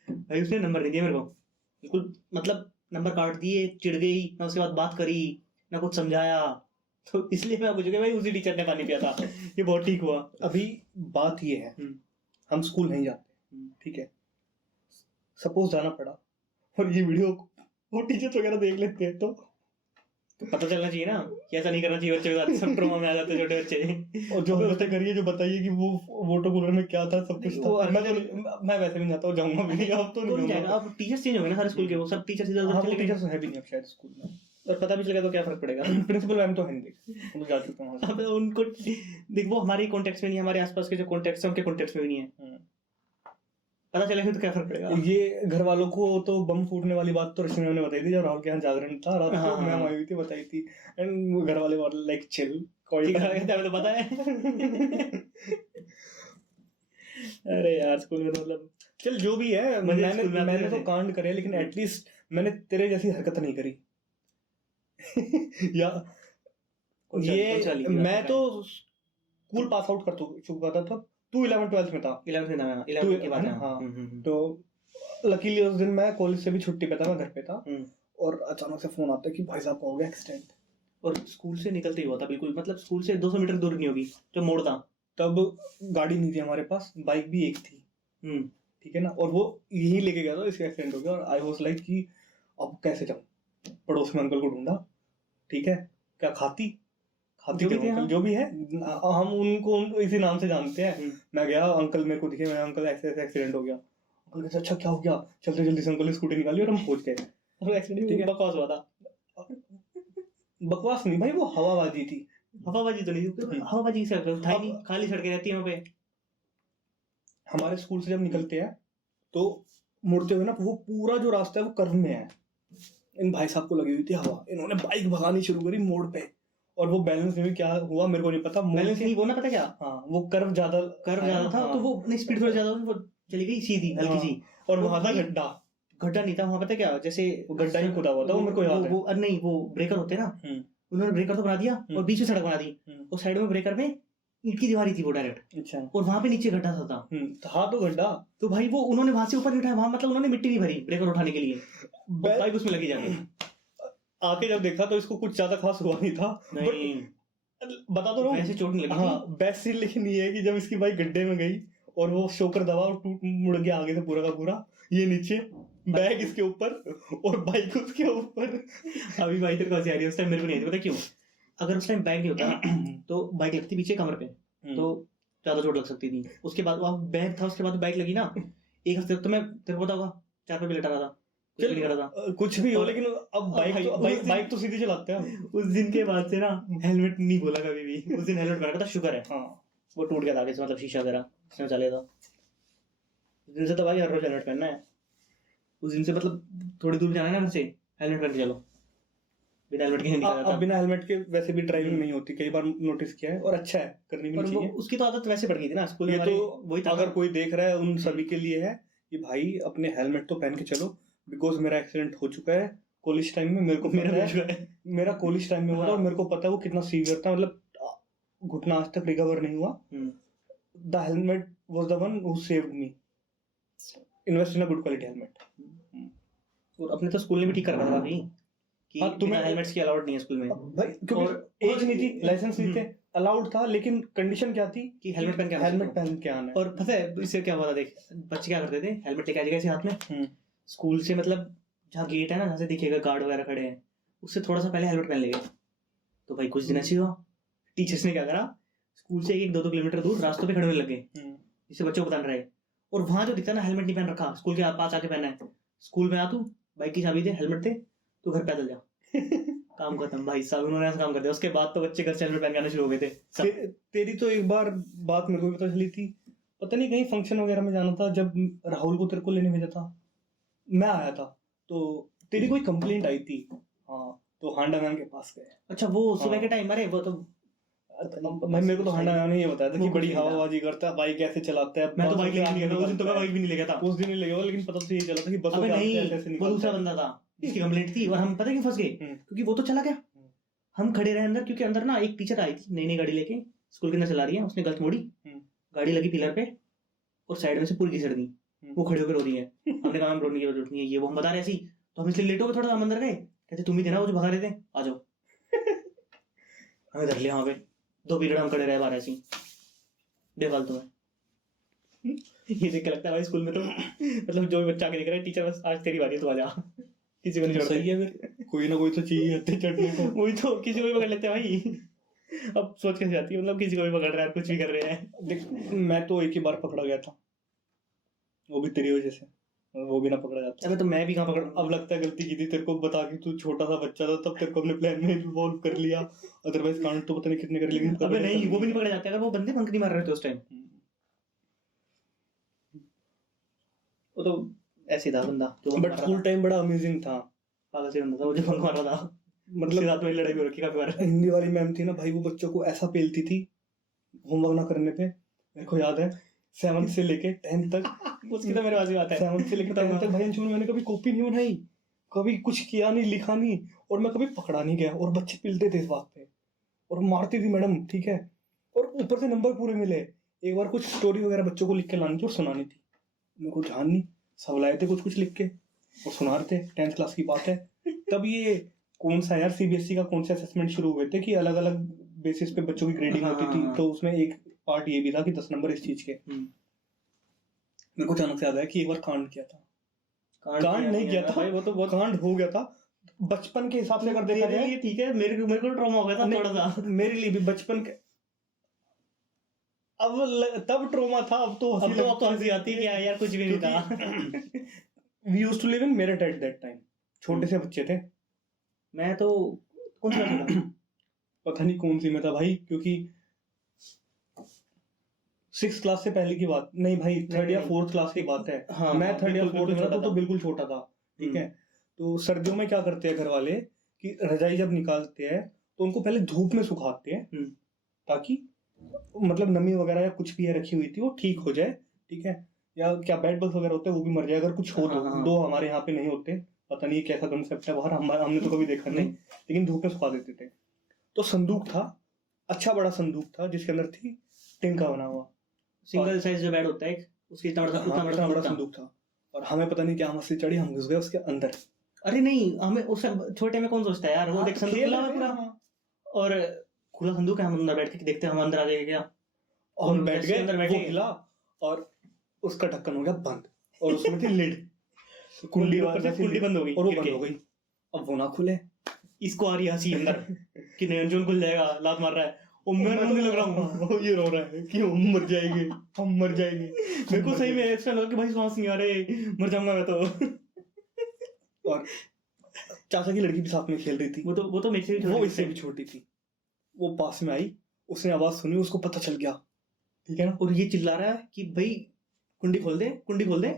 भाई उसने नंबर नहीं दिया मेरे को, बिल्कुल मतलब नंबर काट दिए, चिढ़ गई ना, उसके बाद बात करी ना, कुछ समझाया। तो इसलिए मैं पूछ गया भाई उसी टीचर ने पानी पिया था, ये बहुत ठीक हुआ। अभी बात ये है, हम स्कूल नहीं जाते, ठीक है, सपोज जाना पड़ा और ये वीडियो वो टीचर्स वगैरह देख लेते हैं तो पता चलना चाहिए ना कि ऐसा नहीं करना चाहिए बच्चे के साथ। सब ट्रॉमा में आ जाते हैं छोटे बच्चे। और जो व्यवस्था करिए, जो बताइए कि वो वाटर कूलर में क्या था, सब कुछ था। मैं वैसे नहीं जाता हूँ, जाऊंगा भी नहीं। अब तो नहीं जाएगा, अब टीचर्स चेंज हो गए ना सारे स्कूल के, वो सब टीचर्स इधर उधर चले गए। टीचर्स है भी नहीं अब शायद स्कूल में, और पता भी चलेगा तो क्या फर्क पड़ेगा। प्रिंसिपल मैम तो है नहीं, हम जा चुके हैं। अब उनको देख, वो हमारे कॉन्टेक्स्ट में नहीं है, हमारे आसपास के जो कॉन्टेक्ट्स हैं उनके कॉन्टेक्स्ट में भी नहीं है। पता चलेगा तो क्या फर्क पड़ेगा। ये घर वालों को तो बम फूटने वाली बात तो रश्मि मैम ने बताई थी जब राहुल के यहाँ जागरण था रात को। मैम आई हुई थी, बताई थी, एंड घर वाले लाइक चिल, कोई तो पता है। अरे यार स्कूल में तो मतलब चल जो भी है, मैंने तो कांड करे, लेकिन एटलीस्ट मैंने तेरे जैसी हरकत नहीं करी। या ये मैं तो स्कूल पास आउट कर चुका था तब, तू 11th-12th में था। 11th में था मैं, 11th की बात है। हाँ, तो लकीली उस दिन मैं कॉलेज से भी छुट्टी पे था, मैं घर पे था, और अचानक से फोन आता है कि भाई साहब का हो गया एक्सीडेंट। और स्कूल से निकलते ही हुआ था, बिल्कुल मतलब स्कूल से 200 मीटर दूर नहीं होगी जो मोड़ था। तब गाड़ी नहीं थी हमारे पास, बाइक भी एक थी, ठीक है ना, और वो यही लेके गया था, इसका एक्सीडेंट हो गया। और आई वाज लाइक कि अब कैसे जाऊं, पड़ोस में अंकल को ढूंढा, ठीक है, क्या खाती जो भी है, हम उनको इसी नाम से जानते हैं। मैं गया, अंकल मेरे को दिखे, मैं अंकल ऐसे ऐसे एक्सीडेंट हो गया। अंकल कहते अच्छा क्या हो गया, चलते जल्दी से अंकल ने स्कूटी निकाली और हम पहुंच गए। एक्सीडेंट बकवास हुआ था। बकवास नहीं भाई, वो हवाबाजी थी। हवाबाजी तो नहीं, हवाबाजी से था ही नहीं, खाली सड़कें रहती है वहाँ पे। हमारे स्कूल से जब निकलते हैं तो मुड़ते हुए ना, वो पूरा जो रास्ता है वो कर्व में है। इन भाई साहब को लगी हुई थी हवा, इन्होंने बाइक भगानी शुरू करी मोड़ पे, और वो बैलेंस में क्या मेरे को नहीं पता। बैलेंस नहीं, वो ना पता क्या, हाँ वो कर्व ज्यादा था, तो वो नहीं स्पीड थोड़ी ज्यादा, वो चली गई सीधी हल्की हाँ, सी। और वहां था भाई, गड्ढा। गड्ढा नहीं था वहां, पता क्या जैसे वो गड्ढा ही खुदा हुआ था, वो मेरे को याद है। अरे नहीं, वो ब्रेकर होते हैं ना, हम्म, उन्होंने ब्रेकर तो बना दिया और बीच में सड़क बना दी, हम्म, और साइड में ब्रेकर में ईंट की दीवारी थी वो डायरेक्ट, अच्छा, और वहां पे नीचे गड्ढा सा था। हाँ तो गड्ढा। तो भाई वो उन्होंने वहां से ऊपर नहीं उठाया, वहां मतलब उन्होंने मिट्टी नहीं भरी ब्रेकर उठाने के लिए, बै- बाइक उसमें लगी जाके। आके जब देखा तो इसको कुछ ज्यादा खास हुआ नहीं था। नहीं, बता तो रहा हूँ। वैसे चोट नहीं लगी थी। हाँ, बेस्ट सीन लेकिन ये है कि जब इसकी बाइक गड्ढे में गई और वो शोकर दबा और टूट मुड़ गया आगे से पूरा का पूरा, ये नीचे, बैग इसके ऊपर और बाइक उसके ऊपर। अभी भाई तेरे को हंसी आ रही है, उस टाइम मेरे को नहीं आई थी, पता क्यों? अगर उस टाइम बैग नहीं होता ना, तो बाइक लगती पीछे कमर पे, तो ज्यादा चोट लग सकती थी। उसके बाद वहाँ बैग था, उसके बाद बाइक लगी ना, एक हफ्ते तक तो मैं, तेरे को पता होगा, 4 पे लेटा रहा था, कुछ भी नहीं कर रहा था। कुछ भी हो, लेकिन अब बाइक तो सीधी चलाते हैं। उस दिन के बाद से ना हेलमेट नहीं बोला कभी भी। उस दिन हेलमेट पहना था, शुक्र है। हाँ, वो टूट गया था आगे से, मतलब शीशा वगैरह उसमें चले था। उस दिन से तो भाई हर रोज हेलमेट पहनना है। उस दिन से मतलब थोड़ी दूर जाना है ना घर से, हेलमेट पहन के चलो, बिना हेलमेट के नहीं निकला अब जाता। बिना हेलमेट के वैसे भी ड्राइविंग नहीं होती, कई बार नोटिस किया है, और अच्छा है, करनी भी और वो चाहिए। उसकी तो आदत वैसे पड़ गई थी ना स्कूल में ये हमारे, तो वही था अगर ना। कोई देख रहा है उन सभी के लिए है कि भाई अपने हेलमेट तो पहन के चलो, बिकॉज मेरा एक्सीडेंट हो चुका है कॉलेज टाइम में, मेरे को मेरा पता भी हुआ है। है। मेरा कॉलेज टाइम में हुआ था, और हाँ। मेरे को पता है वो कितना सीवियर था, मतलब घुटना आज तक रिकवर नहीं हुआ। The helmet was the one who saved me. Invest in a good quality helmet. और अपने तो स्कूल ने भी ठीक कर रखा था भाई, कि हाँ, तुम्हें- बिना हेलमेट्स की अलाउड नहीं है स्कूल में, भाई क्योंकि और- एज नहीं थी, लाइसेंस नहीं थे, अलाउड था, लेकिन कंडीशन क्या थी कि हेलमेट पहन के आना हेलमेट सबको। पहन के आना है। और पता है इससे क्या हुआ था, देख बच्चे क्या करते थे, हेलमेट लेके आ जाएगा ऐसे हाथ में, हम्म, स्कूल से मतलब जहाँ गेट है ना, जहाँ से दिखेगा गार्ड वगैरह खड़े हैं, उससे थोड़ा सा पहले हेलमेट पहन लेंगे। तो भाई कुछ दिन ऐसे ही हुआ, टीचर्स ने क्या करा, स्कूल से 1-2 किलोमीटर दूर रास्तों पे खड़े होने लगे, जिससे बच्चों को बताना रहे। और वहां जो दिखता है ना, हेलमेट नहीं पहन रखा, स्कूल के पास आके पहना है, स्कूल में आ तू, बाइक की चाबी दे, हेलमेट दे, तू घर पैदल जा, काम खत्म भाई साहब। उन्होंने ऐसा काम कर दिया, उसके बाद तो बच्चे घर से हेलमेट पहन के आना शुरू हो गए थे सब। तेरी तो एक बार बात मेरे को भी पता चली थी, पता नहीं कहीं फंक्शन वगैरह में जाना था, जब राहुल को तेरे को लेने भेजा था, मैं आया था, तो तेरी कोई कंप्लेंट आई थी। हाँ, तो हांडा मैम के पास गए। अच्छा, वो सुबह हाँ। के टाइम, अरे वो तो भाई मेरे को तो हांडा मैम ने ये बताया था कि वो बड़ी कुछ नहीं था। हवाबाजी करता है, बाइक ऐसे चलाता है। मैं तो बसों बाइक से लेके नहीं आगे गया था उस दिन, तो मैं निकलता है। बाइक भी नहीं ले गया था। उस दिन नहीं लगा, लेकिन पता तो ये चला था कि बसों अबे के नहीं, आगे ऐसे वो निकलता दूसरा है। बंदा था जिसकी कंप्लेंट थी, और हम पता है क्यों फंस गए, क्योंकि वो तो चला गया। हम खड़े रहे अंदर, क्योंकि अंदर ना एक टीचर आई थी नई नई गाड़ी लेके, स्कूल के अंदर चला रही है, उसने गलत मोड़ी, गाड़ी लगी पिलर पे और साइड में से पूरी घिसड़ दी। वो खड़े होकर रो रही है। हमने कहा मैम रोने की जरूरत नहीं है, ये वो हम बता रहे ऐसी, तो हम इसलिए लेट हो गए, थोड़ा हम अंदर गए, कहते तुम ही थे ना वो जो भगा रहे थे, आ जाओ। हमें धर लिया वहां पे, 2 पीरियड हम खड़े रहे बाहर ऐसी बेफालतू में। ये देख के लगता है भाई स्कूल में तो मतलब जो भी बच्चा आके देख रहा है, टीचर बस आज तेरी बारी है, तू आ जा, किसी को नहीं छोड़ते। सही है, फिर कोई ना कोई तो चाहिए हत्थे चढ़ने को। वही तो, किसी को भी पकड़ लेते हैं भाई। अब सोच कैसे जाती है, मतलब किसी को भी पकड़ रहे हैं, कुछ भी कर रहे हैं। देख, मैं तो एक ही बार पकड़ा गया था, वो भी तेरी वजह से, वो भी ना पकड़ा जाता। अबे तो मैं भी कहाँ पकड़, अब लगता है गलती की थी, तेरे को बता के तू छोटा सा बच्चा था, तब तेरे को अपने प्लान में इन्वॉल्व कर लिया, अदरवाइज कांड तो पता नहीं कितने करे, लेकिन अबे नहीं, वो भी नहीं पकड़े जाते अगर वो बंदे बंक नहीं मार रहे थे उस टाइम। वो तो ऐसे था बंदा जो bunk बट मार रहा स्कूल था। टाइम बड़ा अमेजिंग था। पागल से बंदा था वो जो बंक मार रहा था, मतलब मतलब रात में लड़ाई भी हो रखी काफी बार। हिंदी वाली मैम थी ना भाई, वो बच्चों को ऐसा पेलती थी होमवर्क ना करने पे। मेरे को याद है 7th से लेके 10th तक, उसकी तो मेरे पास भी आता है। 7th से लेके 10th तक भाई अंशुमन, मैंने कभी कॉपी नहीं बनाई, कभी कुछ किया नहीं, लिखा नहीं, और मैं कभी पकड़ा नहीं गया, और बच्चे पिलते थे इस बात पे, और मारती थी मैडम, ठीक है, और ऊपर से नंबर पूरे मिले। एक बार कुछ स्टोरी वगैरह बच्चों को लिख के लानी थी और सुनानी थी, मेरे को ध्यान नहीं, सब लाए थे कुछ कुछ लिख के और सुना रहे थे। 10th क्लास की बात है, तब ये कौन सा यार सीबीएसई का कौन से असेसमेंट शुरू हुए थे कि अलग अलग बेसिस पे बच्चों की ग्रेडिंग हाँ, होती हाँ, थी, हाँ। तो उसमें एक पार्ट ये भी था कि 10 नंबर इस चीज के। मेरे को अचानक से याद आया कि एक बार कांड किया था, कांड नहीं किया था भाई, वो तो बहुत कांड हो गया था बचपन के हिसाब से, अगर देखा तेरे जाए। लिए ठीक है, मेरे को ट्रॉमा हो गया था नहीं, थोड़ा सा। मेरे लिए भी बचपन के, तब ट्रोमा था, अब तो अब तो हंसी आती है कि यार कुछ भी नहीं था। We used to live in Meerut at that time, छोटे से बच्चे थे। मैं तो कौन सा था? पता नहीं कौन सी में था भाई, क्योंकि 6th क्लास से पहले की बात नहीं भाई, 3rd या 4th क्लास की बात है। हाँ, मैं 3rd या बिल्कुल, 4th में था, छोटा तो था। बिल्कुल छोटा था, ठीक है। तो सर्दियों में क्या करते हैं घर वाले कि रजाई जब निकालते हैं तो उनको पहले धूप में सुखाते हैं, ताकि मतलब नमी वगैरह या कुछ भी है रखी हुई थी वो ठीक हो जाए, ठीक है। या क्या बेड बग्स वगैरह होते हैं वो भी मर जाए अगर कुछ हो तो। हाँ। दो हमारे यहाँ पे नहीं होते, पता नहीं कैसा कंसेप्ट है बाहर, हमने तो कभी देखा नहीं, लेकिन धूप में सुखा देते थे। तो संदूक था, अच्छा बड़ा संदूक था जिसके अंदर थी टिन का बना हुआ सिंगल साइज जो बेड होता है एक, उसकी इतना बड़ा इतना बड़ा संदूक था। और हमें पता नहीं क्या मस्ती चढ़ी, हम घुस गए उसके अंदर। अरे नहीं, हमें उस छोटे में कौन सोचता है यार, वो देख संदूक खुला हुआ पूरा, और खुला संदूक है, हम अंदर बैठ के देखते हैं हम अंदर आ जाएंगे क्या, और हम बैठ गए, अंदर वो बैठे हिला और उसका ढक्कन हो गया बंद, और उसमें थी लिड, कुंडी बंद हो गई और वो गिर बंद के। हो गई। अब वो ना खुले, इसको आ रही हंसी अंदर कि नहीं अंजुन खुल जाएगा, लात मार रहा है, और मैं रोने लग रहा हूँ, ये रो रहा है कि हम मर जाएंगे, हम मर जाएंगे। मेरे को सही में ऐसा लगा कि भाई सांस नहीं आ रहे, मर जाऊंगा मैं तो। और चाचा की लड़की भी साथ में खेल रही थी, वो तो मेरे से भी वो छोटी इससे भी छोटी थी। वो पास में आई, उसने आवाज सुनी, उसको पता चल गया, ठीक है ना, और ये चिल्ला रहा है कि भाई कुंडी खोल दे, कुंडी खोल दे,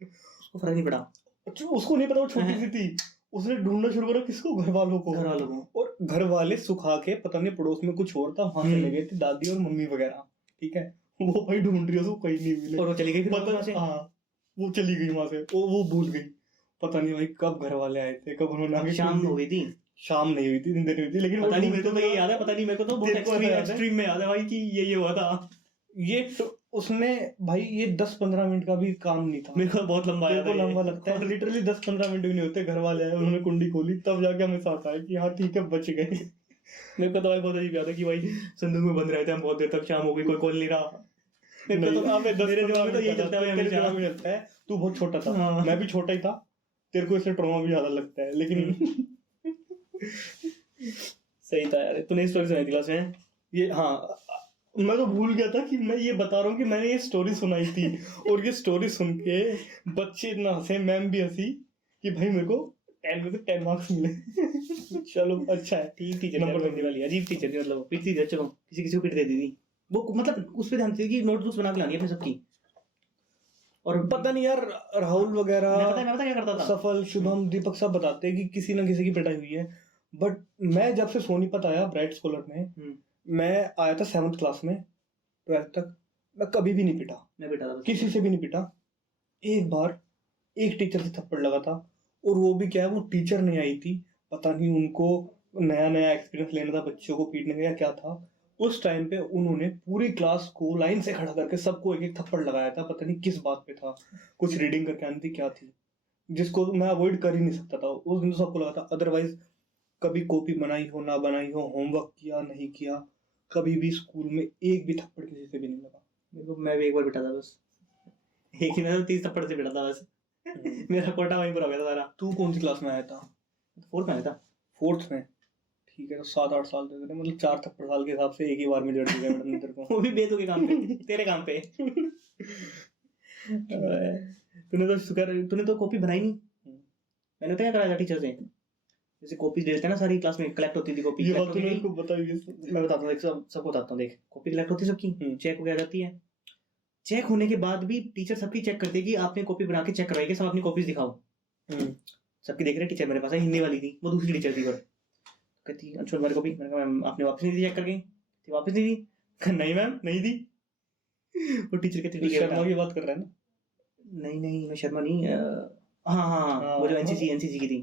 उसको फर्क नहीं पड़ा। अच्छा, उसको नहीं पता वो छोटी सी थी, उसने ढूंढना शुरू करा किसको, घर वालों को। और घर वाले सुखा के पता नहीं पड़ोस में कुछ और था वहां चले गए थे, दादी और मम्मी वगैरह, ठीक है। वो भाई ढूंढ रही है, उसको कहीं नहीं मिले, और वो चली गई फिर पता वहां से। हाँ, वो चली गई वहां से, वो भूल गई, पता नहीं भाई कब घर वाले आए थे, कब उन्होंने आके शाम हो गई थी, शाम नहीं हुई थी, दिन हुई थी, लेकिन पता नहीं मेरे को तो ये याद है, पता नहीं मेरे को तो बहुत एक्सट्रीम में याद है भाई कि ये हुआ था। ये उसने भाई ये 10-15 मिनट का भी काम नहीं था, मेरे को बहुत लंबा याद है, लंबा लगता है, लिटरली 10-15 मिनट भी नहीं होते, घर वाले आए, उन्होंने कुंडी खोली, तब जाके हमें साथ आया कि हाँ ठीक है बच गए। मेरे को तो भाई बहुत अजीब याद है कि भाई संदूक में बंद रहे थे हम बहुत देर तक, शाम हो गई कोई कॉल नहीं रहा। मेरे दिमाग में तो यही चलता है हमेशा। तू बहुत छोटा था, हाँ। मैं भी छोटा ही था, तेरे को इससे ट्रॉमा भी ज्यादा लगता है, लेकिन सही था यार, तूने स्टोरी सुनाई थी क्लास में। ये हाँ, मैं तो भूल गया था कि मैं ये बता रहा हूँ कि मैंने ये स्टोरी सुनाई थी, और ये स्टोरी सुन के बच्चे इतना हंसे, मैम भी हंसी कि भाई मेरे को 10 में से 10 मार्क्स मिले। चलो अच्छा है, ठीक टीचर नंबर नंबर वाली अजीब टीचर थी, मतलब पीटती थी बच्चों को, किसी किसी को पीट देती थी वो, मतलब उस पे ध्यान देती थी कि नोटबुक्स बना के लानी है अपनी सबकी। और पता नहीं यार, राहुल वगैरह, मैं पता क्या करता था, सफल, शुभम, दीपक सब बताते हैं कि किसी ना किसी की पिटाई हुई है, बट मैं जब से सोनीपत आया ब्राइट स्कॉलर में, मैं आया था 7th क्लास में, 12th तक मैं कभी भी नहीं पिटा, मैं पिटा था किसी से भी नहीं पिटा। एक बार एक टीचर से थप्पड़ लगा था, और वो भी क्या है, वो टीचर नहीं आई थी, पता नहीं उनको नया नया एक्सपीरियंस लेना था बच्चों को पीटने का या क्या था। उस टाइम पे उन्होंने पूरी क्लास को लाइन से खड़ा करके सबको एक एक थप्पड़ लगाया था, पता नहीं किस बात पे था, कुछ रीडिंग करके आनी थी क्या थी, जिसको मैं अवॉइड कर ही नहीं सकता था, उस दिन तो सबको लगा था। अदरवाइज कभी कॉपी बनाई हो ना बनाई हो, होमवर्क किया नहीं किया, कभी भी स्कूल में एक भी थप्पड़ किसी से भी नहीं लगा मेरे को। मैं भी एक बार पिटा था बस, एक ही ना 30 थप्पड़ से पिटा था बस। मेरा कोटा वहीं पर हो गया था सारा। तू कौन सी क्लास में आया था? 4th में आया था। 4th में, ठीक है, तो 7-8 साल थे, मतलब 4 थप्पड़ साल के हिसाब से एक ही बार में जड़ दिया मैडम ने तेरे को। वो भी बेतु के काम पे, तेरे काम पे। तूने तो कॉपी बनाई नहीं। मैंने तो क्या कराया था टीचर से, जैसे कॉपी देते हैं ना सारी क्लास में, कलेक्ट होती थी कॉपी। ये बात तूने उसको बताई है? मैं बताता हूँ, देख सबको बताता हूँ, देख कॉपी कलेक्ट होती है सबकी, चेक वगैरह जाती है, चेक होने के बाद भी टीचर सबकी चेक करती है कि आपने कॉपी बना के चेक करवाई, सब अपनी कॉपीज दिखाओ। सबकी देख रहे टीचर, मेरे पास हिंदी वाली थी, वो दूसरी टीचर थी, पर कहती अच्छा हमारी कॉपी, मैंने कहा मैम आपने वापस नहीं दी चेक करके, वापस नहीं दी, नहीं मैम नहीं दी। वो टीचर कहती ठीक है, शर्मा की बात कर रहा है ना? नहीं मैं शर्मा नहीं, हाँ वो जो एनसीसी की थी,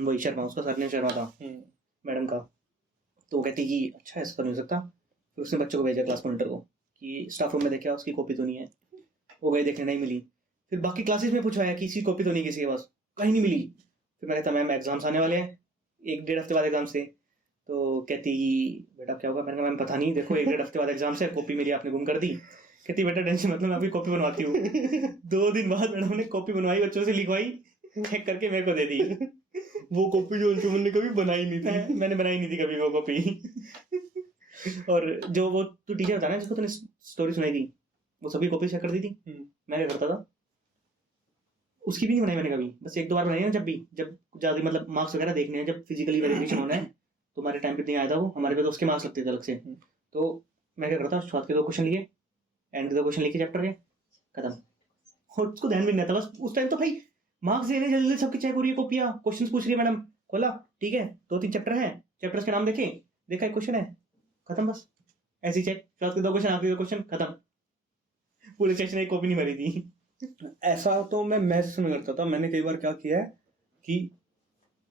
वही शर्मा, उसका सरनेम शर्मा था मैडम का। तो वो कहती कि अच्छा ऐसा तो नहीं हो सकता। फिर उसने बच्चों को भेजा क्लास मॉनिटर को कि स्टाफ रूम में देखा उसकी कॉपी तो नहीं है। वो गए देखने, नहीं मिली। फिर बाकी क्लासेस में पूछा है कि इसकी कॉपी तो नहीं किसी के पास, कहीं नहीं मिली। फिर मैं कहता मैम एग्जाम्स आने वाले हैं 1-1.5 हफ्ते बाद एग्जाम से। तो कहती बेटा क्या होगा? मैंने कहा मैम पता नहीं, देखो 1-1.5 हफ्ते बाद एग्जाम से, कॉपी मेरी आपने गुम कर दी। कहती बेटा टेंशन मतलब मैं आपकी कॉपी बनवाती हूँ। 2 दिन बाद मैडम ने कॉपी बनवाई, बच्चों से लिखवाई, चेक करके मेरे को दे दी। वो कॉपी जो अंशुमन ने कभी बनाई नहीं थी। मैंने बनाई नहीं थी कभी वो कॉपी। और जो वो तू टीचर था ना जिसको तूने स्टोरी सुनाई थी, वो सभी कॉपी चेक कर दी थी। मैं क्या करता था, उसकी भी नहीं बनाई मैंने कभी, बस 1-2 बार बनाई ना, जब ज्यादा मतलब मार्क्स वगैरह देखने हैं, जब फिजिकली वेरिफिकेशन होना है। तो हमारे टाइम पे नहीं आया था वो, हमारे पे तो उसके मार्क्स लगते थे अलग से। तो मैं क्या करता, शुरुआत के 2 क्वेश्चन लिए, एंड के 2 क्वेश्चन लिखे चैप्टर के, खत्म। और उसको ध्यान भी नहीं था, बस उस टाइम तो भाई मार्क्स देने जल्दी सबकी चेक हो रही है, कॉपियां, क्वेश्चंस पूछ रही है मैडम, खोला ठीक है 2-3 चैप्टर है, चैप्टर्स के नाम देखे, देखा एक क्वेश्चन है, खत्म, बस ऐसी चेक। शुरुआत के 2 क्वेश्चन, आखिरी 2 क्वेश्चन, खत्म। पूरे सेशन एक कॉपी नहीं भरी थी। ऐसा तो मैं मैथ्स में करता था। मैंने कई बार क्या किया है कि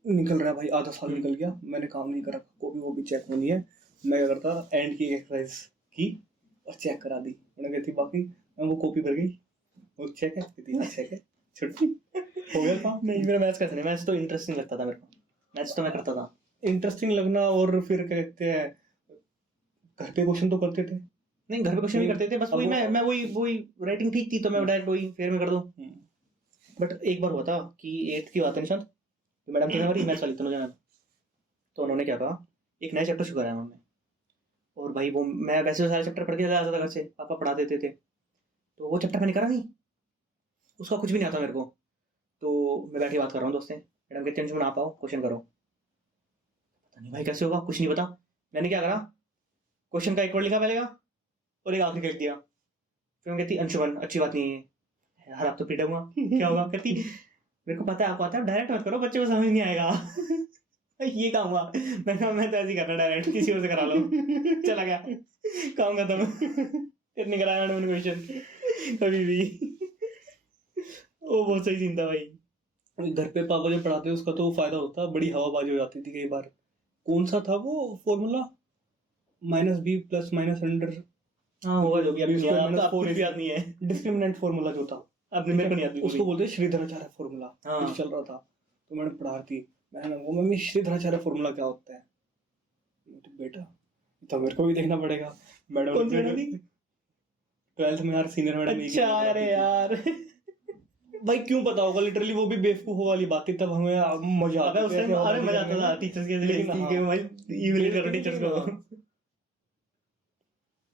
निकल रहा है भाई, आधा साल निकल गया, मैंने काम नहीं करा, कॉपी वो भी चेक होनी है, मैं क्या करता एंड की एक्सरसाइज की और चेक करा दी। मैंने कहती बाकी मैं वो कॉपी भर गई, वो चेक है, कहती हाँ चेक है, छुट्टी हो गया काम। नहीं मेरा मैथ्स कैसे नहीं, मैथ्स तो इंटरेस्टिंग लगता था मेरे को, मैथ्स तो मैं करता था। इंटरेस्टिंग लगना, और फिर क्या कहते हैं, घर पे क्वेश्चन तो करते थे। नहीं घर पे क्वेश्चन भी करते थे, बस अब वही वो- मैं वही राइटिंग ठीक थी तो मैं डायरेक्ट वही फेयर में कर दूं। बट एक बार हुआ था कि 8th की बात है निशांत, तो मैडम थी हमारी मैथ्स वाली तनुजा मैम, तो उन्होंने क्या कहा, एक नया चैप्टर शुरू कराया उन्होंने। और भाई वो मैं वैसे तो सारे चैप्टर पढ़ के आता था घर से, पापा पढ़ा देते थे, तो वो चैप्टर मैंने करा नहीं, उसका कुछ भी नहीं आता मेरे को। तो मैं बैठी बात कर रहा हूँ दोस्त से, मैडम कहते हैं अंशुमन आप आओ क्वेश्चन करो। पता नहीं भाई कैसे होगा, कुछ नहीं पता। मैंने क्या करा, क्वेश्चन का एक वर्ड लिखा पहले का और एक आखिरी लिख दिया। फिर मैं कहती अंशुमन अच्छी बात नहीं है यार, आप तो पीटा हुआ क्या होगा, कहती मेरे को पता है आपको आता है, डायरेक्ट मत करो, बच्चे को समझ नहीं आएगा। ये काम हुआ, मैं कहा मैं तो ऐसे ही करना, डायरेक्ट किसी और से करा लो। चला गया, काम खत्म। फिर नहीं कराया मैंने क्वेश्चन कभी भी। वो बहुत सही सीन था भाई। घर पे पापा जो पढ़ाते उसका तो फायदा होता, बड़ी हवाबाजी हो जाती थी कई बार। कौन सा था वो फॉर्मूला, -b + -अंडर, हाँ होगा जो भी, B² आपको याद, - आपको 4 कुछ भी याद नहीं है, डिस्क्रिमिनेंट फॉर्मूला जो था, आपने मेरे को नहीं याद उसको बोलते श्रीधराचार्य फॉर्मूला। हाँ। कुछ चल रहा था तो मैंने पढ़ा थी, मैंने वो मम्मी श्रीधराचार्य फॉर्मूला क्या होता है, तो बेटा तो मेरे को भी देखना पड़ेगा। मैडम कौन सी मैडम थी? 12th में यार सीनियर मैडम। अच्छा अरे यार, भाई क्यों पता होगा, लिटरली वो भी बेवकूफों वाली बात थी, तब हमें मजा अबे आता उस टाइम अरे मजा आता था टीचर्स के लेकिन बेइज्जती के, भाई ईमेल करो टीचर्स को।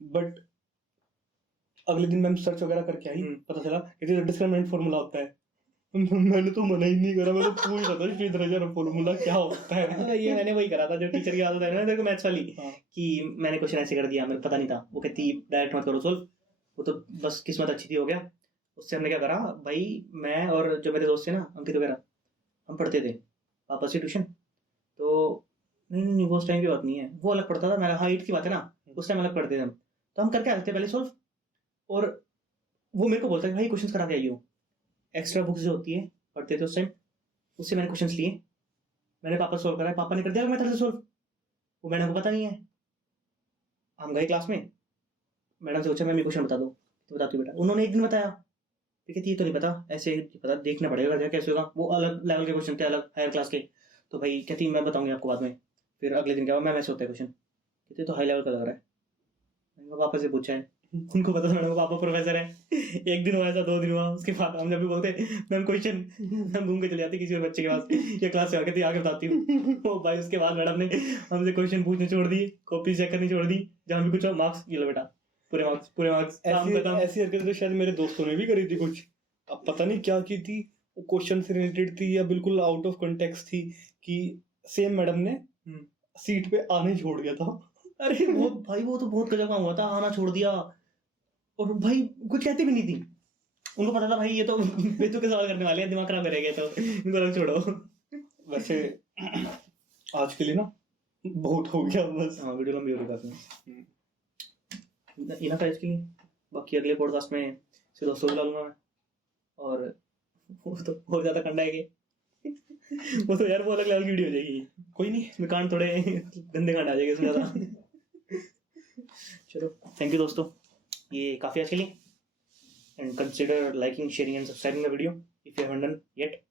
बट अगले दिन मैम सर्च वगैरह करके आई, पता चला ये तो डिस्क्रिमिनेंट फॉर्मूला होता है। मैंने तो मना ही नहीं करा, मैं तो पूछ रहा था श्रीधराचार्य फॉर्मूला क्या होता है। ये मैंने वही करा था जो टीचर की आदत है ना तेरे को मैथ्स वाली, हाँ। कि मैंने क्वेश्चन ऐसे कर दिया, मेरे को पता नहीं था, वो कहती डायरेक्ट मत करो सोल्व, वो तो बस किस्मत अच्छी थी हो गया। उससे हमने क्या करा भाई, मैं और जो मेरे दोस्त थे ना अंकित वगैरह, हम पढ़ते थे पापा से ट्यूशन। तो नहीं वो उस टाइम की बात नहीं है, वो अलग पढ़ता था, मेरा हाइट की बात है ना, उस टाइम अलग पढ़ते थे हम। तो हम करके आते थे पहले सोल्व, और वो मेरे को बोलता है भाई क्वेश्चन करा के आइयो। एक्स्ट्रा बुक्स जो होती है पढ़ते थे उस टाइम, उससे मैंने क्वेश्चन लिए, मैंने पापा सोल्व करा, पापा ने कर दिया मेथड से सोल्व, वो मैडम को पता नहीं है। हम गए क्लास में, मैडम से पूछा मैम ये क्वेश्चन बता दो, तो बताती बेटा, उन्होंने एक दिन बताया, फिर कहती ये तो नहीं पता, ऐसे पता देखना पड़ेगा कैसे होगा, वो अलग लेवल के क्वेश्चन थे, अलग हायर क्लास के। तो भाई कहती मैं बताऊंगी आपको बाद में। फिर अगले दिन क्या हुआ, मैम ऐसे होता है क्वेश्चन, कहते तो हाई लेवल का लग रहा है। मैंने पापा से पूछा है, उनको पता था मैडम पापा प्रोफेसर है। एक दिन हुआ ऐसा, 2 दिन हुआ, उसके बाद हम जब भी बोलते मैम क्वेश्चन, मैम घूम के चले जाती किसी और बच्चे के पास, ये क्लास से आके आगे बताती हूँ। वो भाई उसके बाद मैडम ने हमसे क्वेश्चन पूछने छोड़ दिए, कॉपी चेक करनी छोड़ दी, जहाँ भी कुछ मार्क्स ये लो बेटा, पूरे मार्क्स काम खत्म। ऐसी हरकतें तो शायद मेरे दोस्तों ने भी करी थी कुछ, अब पता नहीं क्या की थी, वो क्वेश्चन से रिलेटेड थी या बिल्कुल आउट ऑफ कंटेक्स्ट थी, कि सेम मैडम ने सीट पे आने छोड़ दिया था। अरे वो भाई वो तो बहुत गजब काम हुआ था, आना छोड़ दिया, और भाई कुछ कहती भी नहीं थी, उनको पता था भाई ये तो बेतु के सवाल करने वाले हैं, दिमाग खराब करेंगे तो इनको अलग छोड़ो। वैसे आज के लिए ना बहुत हो गया बस। हाँ वीडियो लंबी हो रही बात में, इनफ है इसकी। बाकी अगले पॉडकास्ट में सिर्फ दोस्तों को डालूंगा मैं, और वो तो बहुत ज़्यादा कंडा है कि वो तो यार वो अलग लेवल की वीडियो हो जाएगी, कोई नहीं इसमें कांड थोड़े गंदे कांड आ जाएंगे इसमें ज़्यादा। चलो थैंक यू दोस्तों, ये काफ़ी आज के लिए, and consider liking sharing and subscribing the video if you haven't done yet.